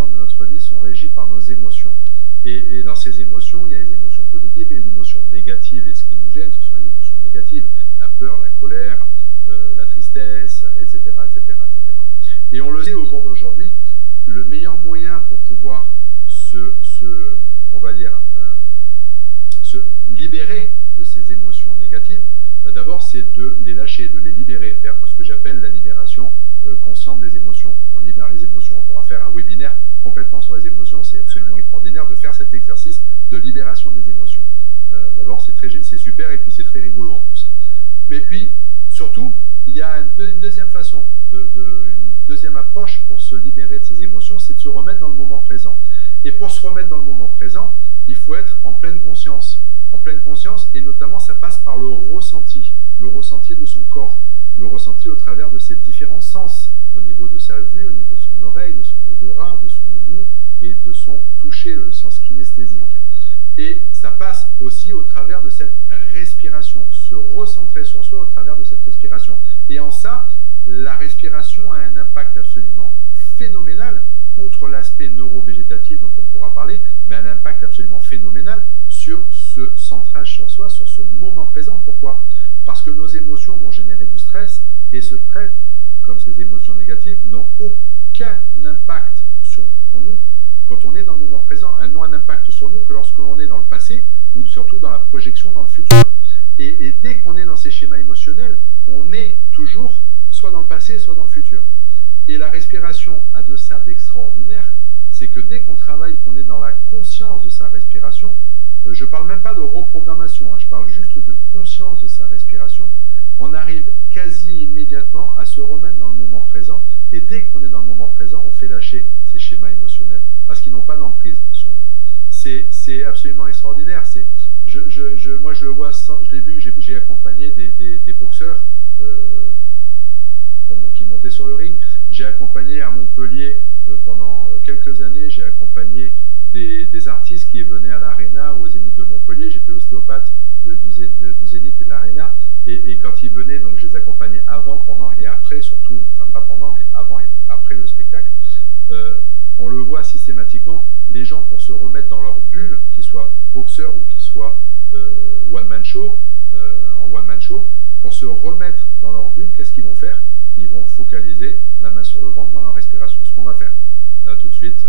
90% de notre vie sont régis par nos émotions. Et dans ces émotions, il y a les émotions positives et les émotions négatives. Et ce qui nous gêne, ce sont les émotions négatives. La peur, la colère, la tristesse, etc., etc., etc. Et on le sait au jour d'aujourd'hui, le meilleur moyen pour pouvoir on va dire, se libérer de ces émotions négatives, bah d'abord c'est de les lâcher, de les libérer, faire ce que j'appelle la libération consciente des émotions. On libère les émotions. On pourra faire un webinaire complètement sur les émotions. C'est absolument extraordinaire de faire cet exercice de libération des émotions. D'abord c'est super et puis c'est très rigolo en plus. Mais puis surtout, il y a une deuxième façon, une deuxième approche pour se libérer de ces émotions, c'est de se remettre dans le moment présent. Et pour se remettre dans le moment présent, il faut être en pleine conscience. En pleine conscience, et notamment ça passe par le ressenti de son corps, le ressenti au travers de ses différents sens, au niveau de sa vue, au niveau de son oreille, de son odorat, de son goût et de son toucher, le sens kinesthésique. Et ça passe aussi au travers de cette respiration, se recentrer sur soi au travers de cette respiration. Et en ça, la respiration a un impact absolument phénoménal, outre l'aspect neurovégétatif dont on pourra parler, mais un impact absolument phénoménal sur ce centrage sur soi, sur ce moment présent. Pourquoi? Parce que nos émotions vont générer du stress, et ce stress, comme ces émotions négatives, n'ont aucun impact sur nous quand on est dans le moment présent. Elles n'ont un impact sur nous que lorsque l'on est dans le passé, ou surtout dans la projection dans le futur. Et dès qu'on est dans ces schémas émotionnels, on est toujours soit dans le passé, soit dans le futur. Et la respiration a de ça d'extraordinaire, c'est que dès qu'on travaille, qu'on est dans la conscience de sa respiration, je ne parle même pas de reprogrammation, je parle juste de conscience de sa respiration, on arrive quasi immédiatement à se remettre dans le moment présent, et dès qu'on est dans le moment présent, on fait lâcher ces schémas émotionnels, parce qu'ils n'ont pas d'emprise sur nous. C'est absolument extraordinaire. Moi, je le vois, je l'ai vu, j'ai accompagné des boxeurs qui montaient sur le ring. J'ai accompagné à Montpellier pendant quelques années, j'ai accompagné des artistes qui venaient à l'Arena ou au Zénith de Montpellier. J'étais l'ostéopathe du Zénith et de l'Arena. Et quand ils venaient, donc je les accompagnais avant, pendant et après, surtout, enfin pas pendant, mais avant et après le spectacle. On le voit systématiquement, les gens pour se remettre dans leur bulle, qu'ils soient boxeurs ou qu'ils soient one-man show, en one-man show, pour se remettre dans leur bulle, qu'est-ce qu'ils vont faire? Ils vont focaliser la main sur le ventre dans leur respiration. Ce qu'on va faire là tout de suite